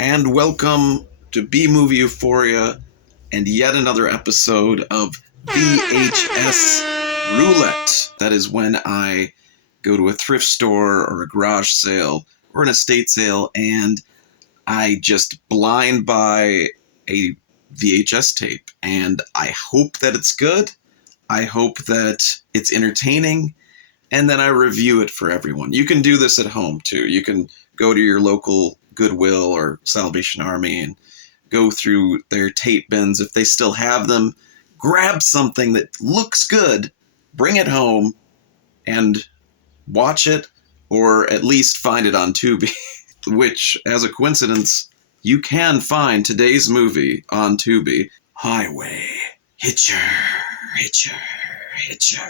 and welcome to B-Movie Euphoria and yet another episode of Vhs Roulette. That is when I go to a thrift store or a garage sale or an estate sale and I just blind buy a VHS tape, and I hope that it's good. I hope that it's entertaining, and then I review it for everyone. You can do this at home too. You can go to your local Goodwill or Salvation Army and go through their tape bins if they still have them. Grab something that looks good, bring it home, and watch it, or at least find it on Tubi, which, as a coincidence, you can find today's movie on Tubi. Highway Hitcher, Hitcher, Hitcher.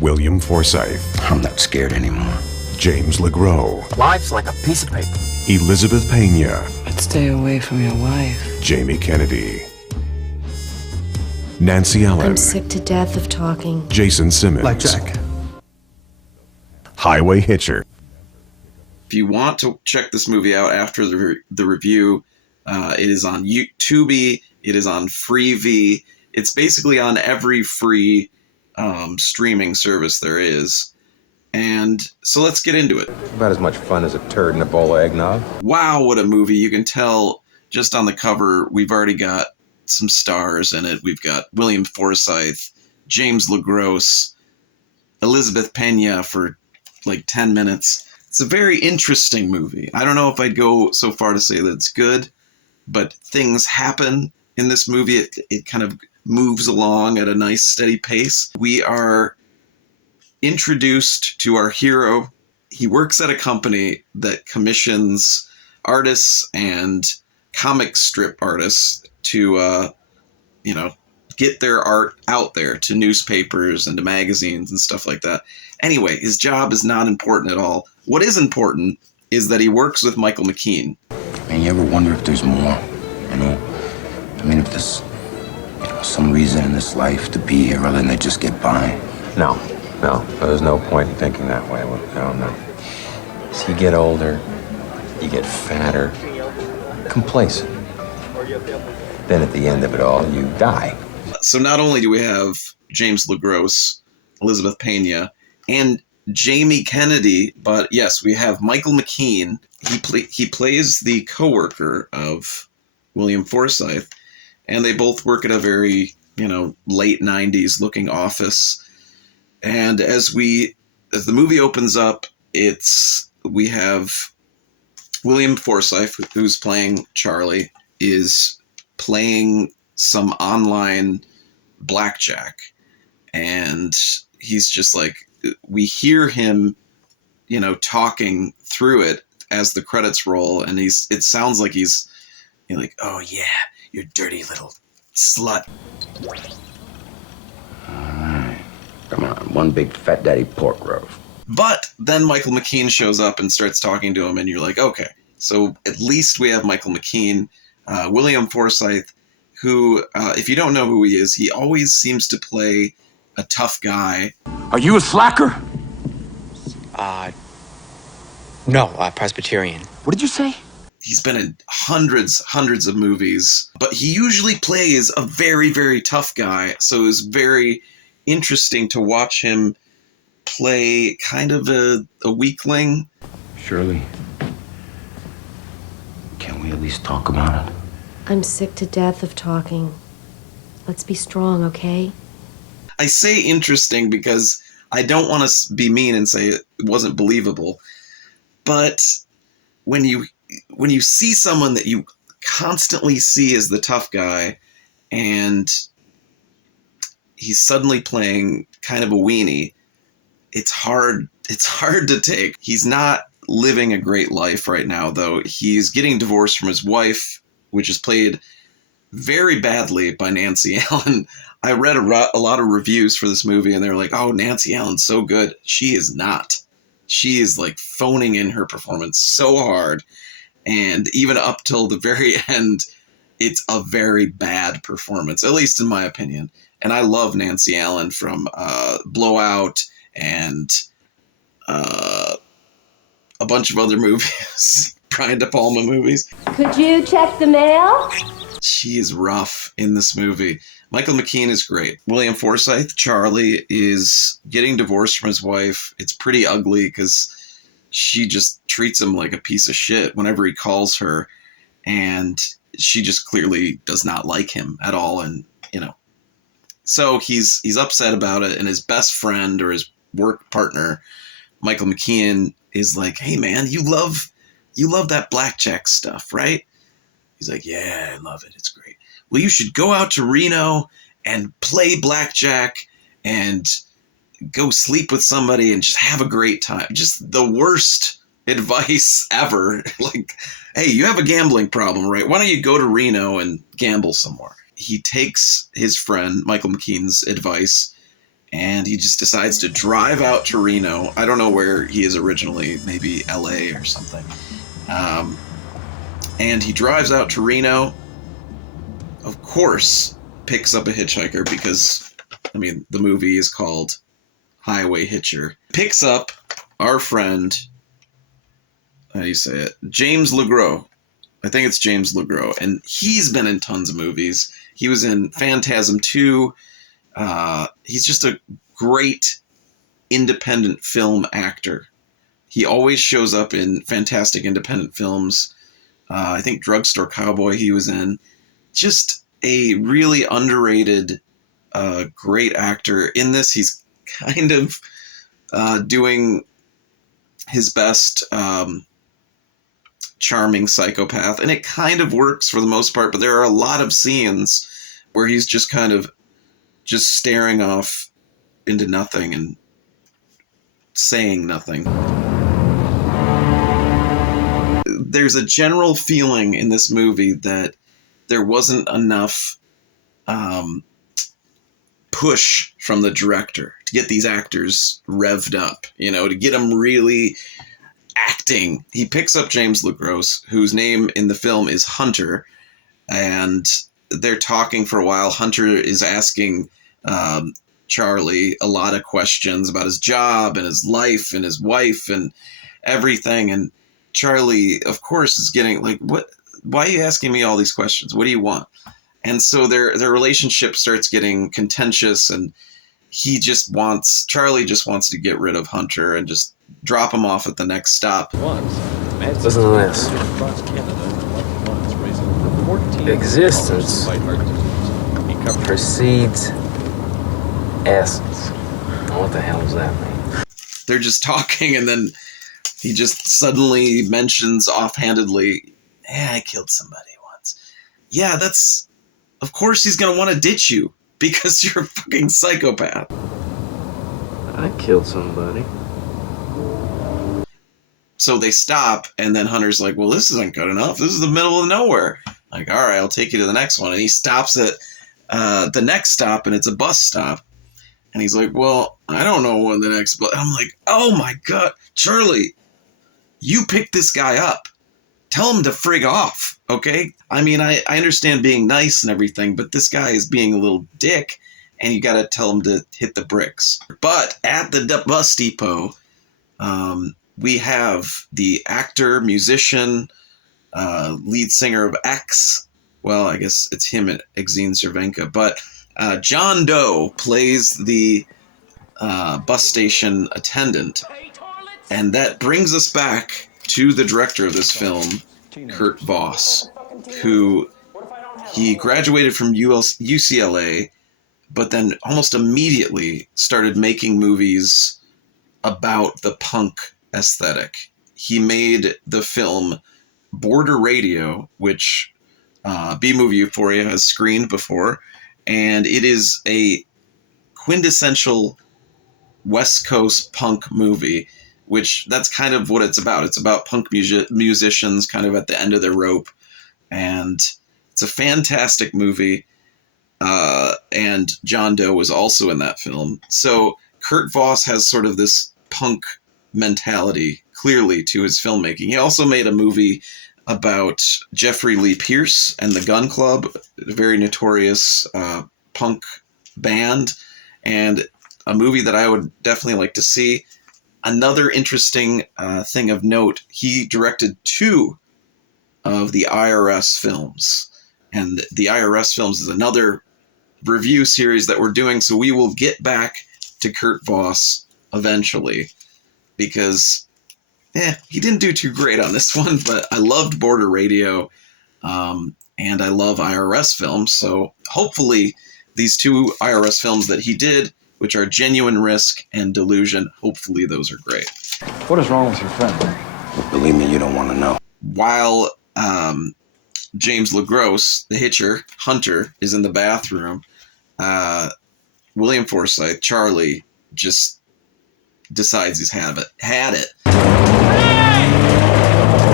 William Forsythe. I'm not scared anymore. James LeGros. Life's like a piece of paper. Elizabeth Pena. But stay away from your wife. Jamie Kennedy. Nancy Allen. I'm sick to death of talking. Jason Simmons. Blackjack. Highway Hitcher. If you want to check this movie out after the review, it is on Tubi. It is on Freevee. It's basically on every free streaming service there is. And so let's get into it. About as much fun as a turd in a bowl of eggnog. Wow, what a movie. You can tell just on the cover, we've already got some stars in it. We've got William Forsythe, James LeGros, Elizabeth Pena for like 10 minutes. It's a very interesting movie. I don't know if I'd go so far to say that it's good, but things happen in this movie. It kind of moves along at a nice steady pace. We are introduced to our hero. He works at a company that commissions artists and comic strip artists to, get their art out there to newspapers and to magazines and stuff like that. Anyway, his job is not important at all. What is important is that he works with Michael McKean. Man, you ever wonder if there's more? If there's some reason in this life to be here other than to just get by? No, there's no point in thinking that way. No. As you get older, you get fatter, complacent. Then at the end of it all, you die. So not only do we have James LeGros, Elizabeth Pena, and Jamie Kennedy, but yes, we have Michael McKean. He plays the coworker of William Forsythe, and they both work at a very, late 90s looking office. And as the movie opens up, we have William Forsythe, who's playing Charlie, is playing some online blackjack. And he's just like, we hear him, talking through it as the credits roll. And it sounds like he's like, oh yeah, you dirty little slut. All right. Come on, one big fat daddy pork roast. But then Michael McKean shows up and starts talking to him, and you're like, okay, so at least we have Michael McKean. William Forsythe, who, if you don't know who he is, he always seems to play a tough guy. Are you a slacker? No, Presbyterian. What did you say? He's been in hundreds of movies, but he usually plays a very, very tough guy. So it was very interesting to watch him play kind of a weakling. Shirley, can we at least talk about it? I'm sick to death of talking. Let's be strong, okay? I say interesting because I don't want to be mean and say it wasn't believable. But when you see someone that you constantly see as the tough guy and he's suddenly playing kind of a weenie, it's hard to take. He's not living a great life right now, though. He's getting divorced from his wife, which is played very badly by Nancy Allen. I read a lot of reviews for this movie, and they were like, oh, Nancy Allen's so good. She is not. She is like phoning in her performance so hard. And even up till the very end, it's a very bad performance, at least in my opinion. And I love Nancy Allen from Blowout and a bunch of other movies, Brian De Palma movies. Could you check the mail? She is rough in this movie. Michael McKean is great. William Forsythe, Charlie, is getting divorced from his wife. It's pretty ugly because she just treats him like a piece of shit whenever he calls her. And she just clearly does not like him at all. And, you know, so he's upset about it. And his best friend or his work partner, Michael McKean, is like, hey, man, you love that blackjack stuff, right? He's like, yeah, I love it. It's great. Well, you should go out to Reno and play blackjack and go sleep with somebody and just have a great time. Just the worst advice ever. Like, hey, you have a gambling problem, right? Why don't you go to Reno and gamble some more? He takes his friend Michael McKean's advice and he just decides to drive out to Reno. I don't know where he is originally, maybe LA or something. And he drives out to Reno, of course, picks up a hitchhiker because, I mean, the movie is called Highway Hitcher. Picks up our friend, how do you say it? James LeGros. I think it's James LeGros. And he's been in tons of movies. He was in Phantasm 2. He's just a great independent film actor. He always shows up in fantastic independent films. I think Drugstore Cowboy he was in. Just a really underrated, great actor. In this, he's kind of doing his best charming psychopath. And it kind of works for the most part, but there are a lot of scenes where he's just kind of just staring off into nothing and saying nothing. There's a general feeling in this movie that there wasn't enough push from the director to get these actors revved up, you know, to get them really acting. He picks up James LeGros, whose name in the film is Hunter, and they're talking for a while. Hunter is asking Charlie a lot of questions about his job and his life and his wife and everything. And Charlie, of course, is getting like, "What? Why are you asking me all these questions? What do you want?" And so their relationship starts getting contentious, and Charlie just wants to get rid of Hunter and just drop him off at the next stop. Listen to this. Existence precedes essence. What the hell does that mean? They're just talking, and then he just suddenly mentions offhandedly, "Yeah, I killed somebody once." Yeah, of course he's going to want to ditch you because you're a fucking psychopath. I killed somebody. So they stop, and then Hunter's like, well, this isn't good enough. This is the middle of nowhere. Like, all right, I'll take you to the next one. And he stops at the next stop, and it's a bus stop. And he's like, well, I don't know when the next bus. I'm like, oh my God, Charlie, you picked this guy up. Tell him to frig off, okay? I mean, I understand being nice and everything, but this guy is being a little dick, and you got to tell him to hit the bricks. But at the bus depot, we have the actor, musician, lead singer of X. Well, I guess it's him and Exene Cervenka. But John Doe plays the bus station attendant. And that brings us back to the director of this film, Kurt Voss, who he graduated from UCLA, but then almost immediately started making movies about the punk aesthetic. He made the film Border Radio, which B-Movie Euphoria has screened before, and it is a quintessential West Coast punk movie, which that's kind of what it's about. It's about punk musicians kind of at the end of their rope, and It's a fantastic movie. And John Doe was also in that film. So Kurt Voss has sort of this punk mentality, clearly, to his filmmaking. He also made a movie about Jeffrey Lee Pierce and the Gun Club, a very notorious punk band, and a movie that I would definitely like to see. Another interesting thing of note, he directed 2 of the IRS films. And the IRS films is another review series that we're doing, so we will get back to Kurt Voss eventually, because he didn't do too great on this one, but I loved Border Radio, and I love IRS films, so hopefully these 2 IRS films that he did, which are Genuine Risk and Delusion, hopefully those are great. What is wrong with your friend? Believe me, you don't want to know. While James LaGrosse, the hitcher, Hunter, is in the bathroom, William Forsythe, Charlie, just decides he's had it.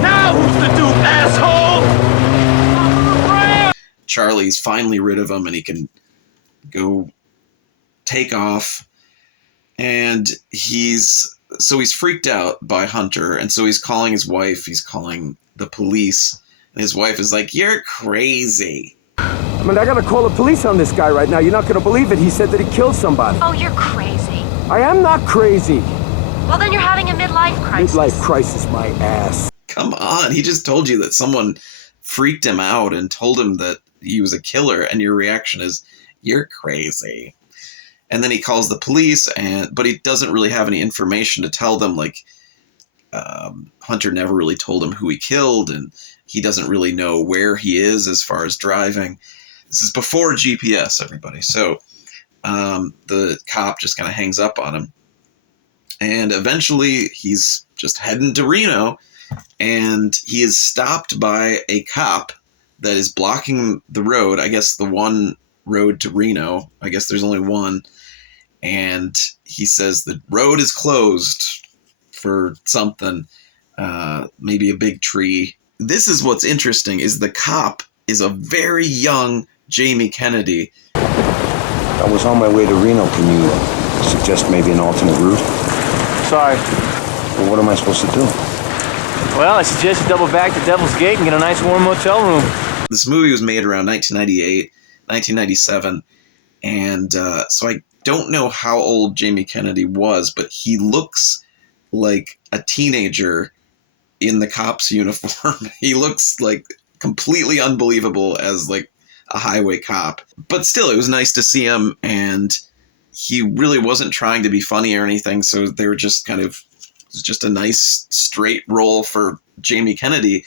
Now who's the dupe, asshole? Charlie's finally rid of him, and he can go take off. And he's freaked out by Hunter, and so he's calling his wife, he's calling the police, and his wife is like, "You're crazy." I mean, I gotta call the police on this guy right now. You're not gonna believe it. He said that he killed somebody. Oh, you're crazy. I am not crazy. Well, then you're having a midlife crisis. Midlife crisis, my ass. Come on, he just told you that someone freaked him out and told him that he was a killer, and your reaction is, "You're crazy." And then he calls the police, but he doesn't really have any information to tell them. Like, Hunter never really told him who he killed, and he doesn't really know where he is as far as driving. This is before GPS, everybody. So the cop just kind of hangs up on him. And eventually he's just heading to Reno, and he is stopped by a cop that is blocking the road. I guess the one road to Reno. I guess there's only one. And he says the road is closed for something, maybe a big tree. This is what's interesting, is the cop is a very young Jamie Kennedy. I was on my way to Reno. Can you suggest maybe an alternate route? Sorry. Well, what am I supposed to do? Well, I suggest you double back to Devil's Gate and get a nice warm motel room. This movie was made around 1998, 1997, and so I don't know how old Jamie Kennedy was, but he looks like a teenager in the cop's uniform. He looks like completely unbelievable as like a highway cop. But still, it was nice to see him, and he really wasn't trying to be funny or anything, so they were just kind of, it was just a nice straight role for Jamie Kennedy.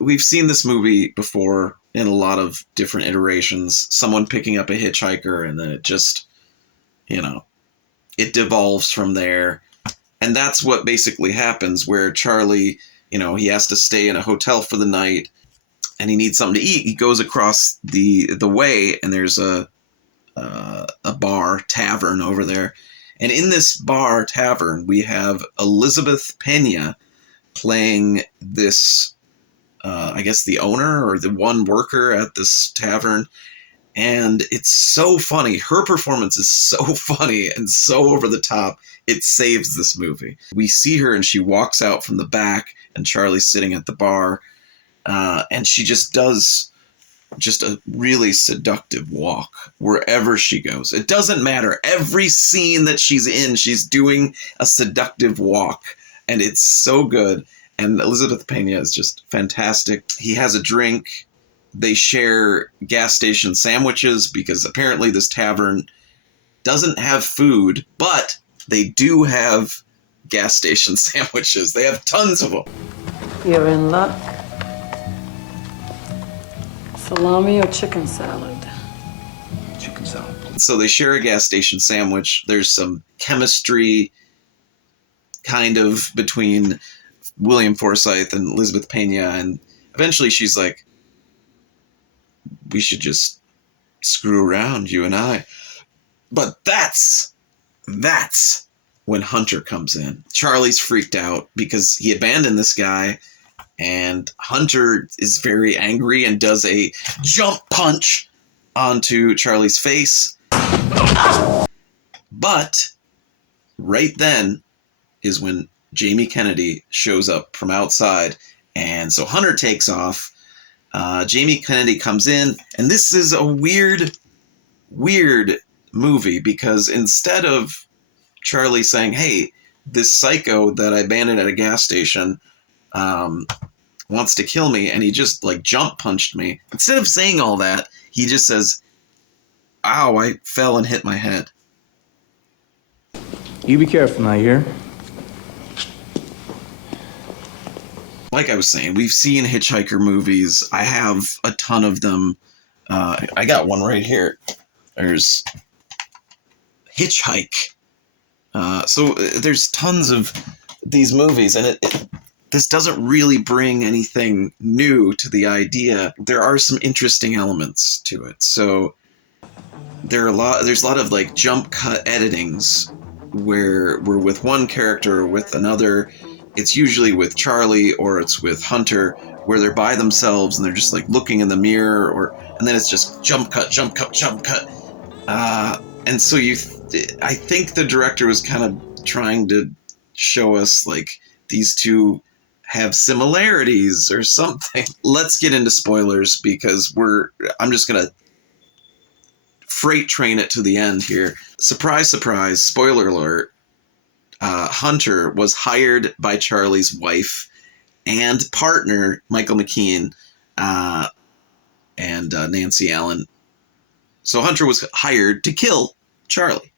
We've seen this movie before in a lot of different iterations. Someone picking up a hitchhiker, and then it just, it devolves from there. And that's what basically happens, where Charlie, he has to stay in a hotel for the night, and he needs something to eat. He goes across the way, and there's a bar, tavern over there. And in this bar, tavern, we have Elizabeth Pena playing this, I guess the owner or the one worker at this tavern. And it's so funny. Her performance is so funny and so over the top. It saves this movie. We see her, and she walks out from the back, and Charlie's sitting at the bar. And she just does just a really seductive walk wherever she goes. It doesn't matter. Every scene that she's in, she's doing a seductive walk. And it's so good. And Elizabeth Pena is just fantastic. He has a drink. They share gas station sandwiches because apparently this tavern doesn't have food, but they do have gas station sandwiches. They have tons of them. You're in luck. Salami or chicken salad? Chicken salad. So they share a gas station sandwich. There's some chemistry kind of between William Forsythe and Elizabeth Pena, and eventually she's like, we should just screw around, you and I. But that's when Hunter comes in. Charlie's freaked out because he abandoned this guy, And Hunter is very angry and does a jump punch onto Charlie's face. But right then is when Jamie Kennedy shows up from outside. And so Hunter takes off. Jamie Kennedy comes in. And this is a weird movie because instead of Charlie saying, hey, this psycho that I abandoned at a gas station wants to kill me, and he just like jump punched me. Instead of saying all that, he just says, ow, I fell and hit my head. You be careful now, you hear? Like I was saying, we've seen hitchhiker movies. I have a ton of them. I got one right here. There's Hitchhike. So there's tons of these movies, and this doesn't really bring anything new to the idea. There are some interesting elements to it. So there's a lot of like jump cut editings where we're with one character or with another. It's usually with Charlie or it's with Hunter, where they're by themselves and they're just like looking in the mirror, and then it's just jump cut, jump cut, jump cut. And so I think the director was kind of trying to show us like these two have similarities or something. Let's get into spoilers because I'm just gonna freight train it to the end here. Surprise, surprise, spoiler alert. Hunter was hired by Charlie's wife and partner, Michael McKean, and Nancy Allen. So Hunter was hired to kill Charlie.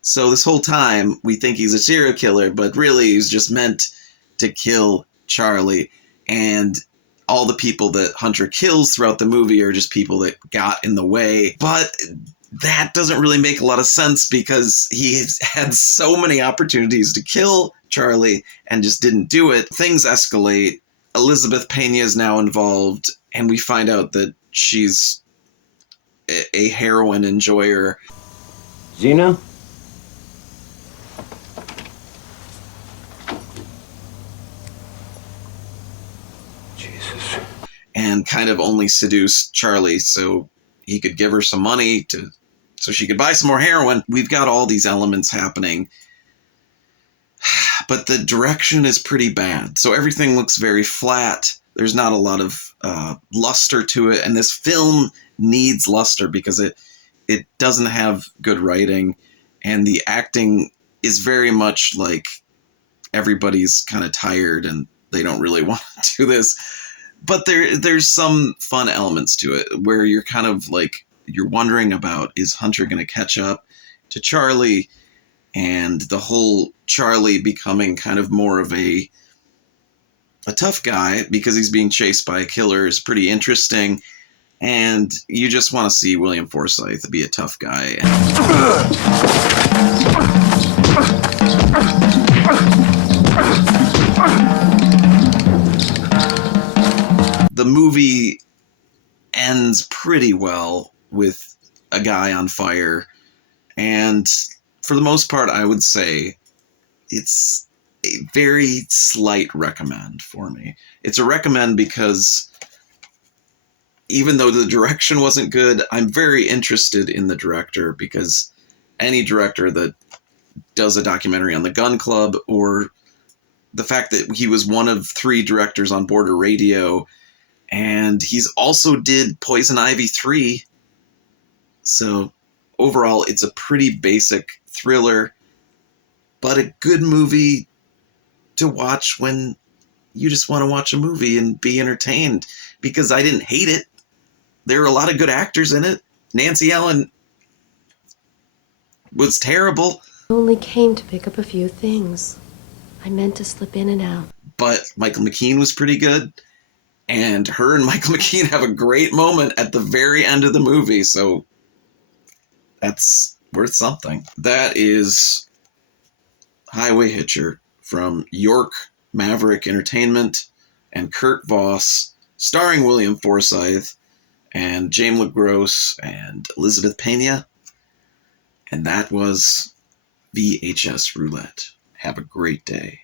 So this whole time, we think he's a serial killer, but really he's just meant to kill Charlie. And all the people that Hunter kills throughout the movie are just people that got in the way. But that doesn't really make a lot of sense because he had so many opportunities to kill Charlie and just didn't do it. Things escalate. Elizabeth Pena is now involved, and we find out that she's a heroin enjoyer. Gina? Jesus. And kind of only seduced Charlie so he could give her some money so she could buy some more heroin. We've got all these elements happening, but the direction is pretty bad. So everything looks very flat. There's not a lot of luster to it, and this film needs luster because it doesn't have good writing, and the acting is very much like everybody's kind of tired and they don't really want to do this. But there's some fun elements to it where you're kind of like, you're wondering about, is Hunter going to catch up to Charlie? And the whole Charlie becoming kind of more of a tough guy because he's being chased by a killer is pretty interesting. And you just want to see William Forsythe be a tough guy. The movie ends pretty well with a guy on fire. And for the most part, I would say it's a very slight recommend for me. It's a recommend because even though the direction wasn't good, I'm very interested in the director because any director that does a documentary on the Gun Club, or the fact that he was one of 3 directors on Border Radio, and he's also did Poison Ivy 3. So overall, it's a pretty basic thriller, but a good movie to watch when you just want to watch a movie and be entertained, because I didn't hate it. There are a lot of good actors in it. Nancy Allen was terrible. I only came to pick up a few things. I meant to slip in and out. But Michael McKean was pretty good. And her and Michael McKean have a great moment at the very end of the movie. So that's worth something. That is Highway Hitcher from York Maverick Entertainment and Kurt Voss, starring William Forsythe and James LaGrosse and Elizabeth Pena. And that was Vhs Roulette. Have a great day.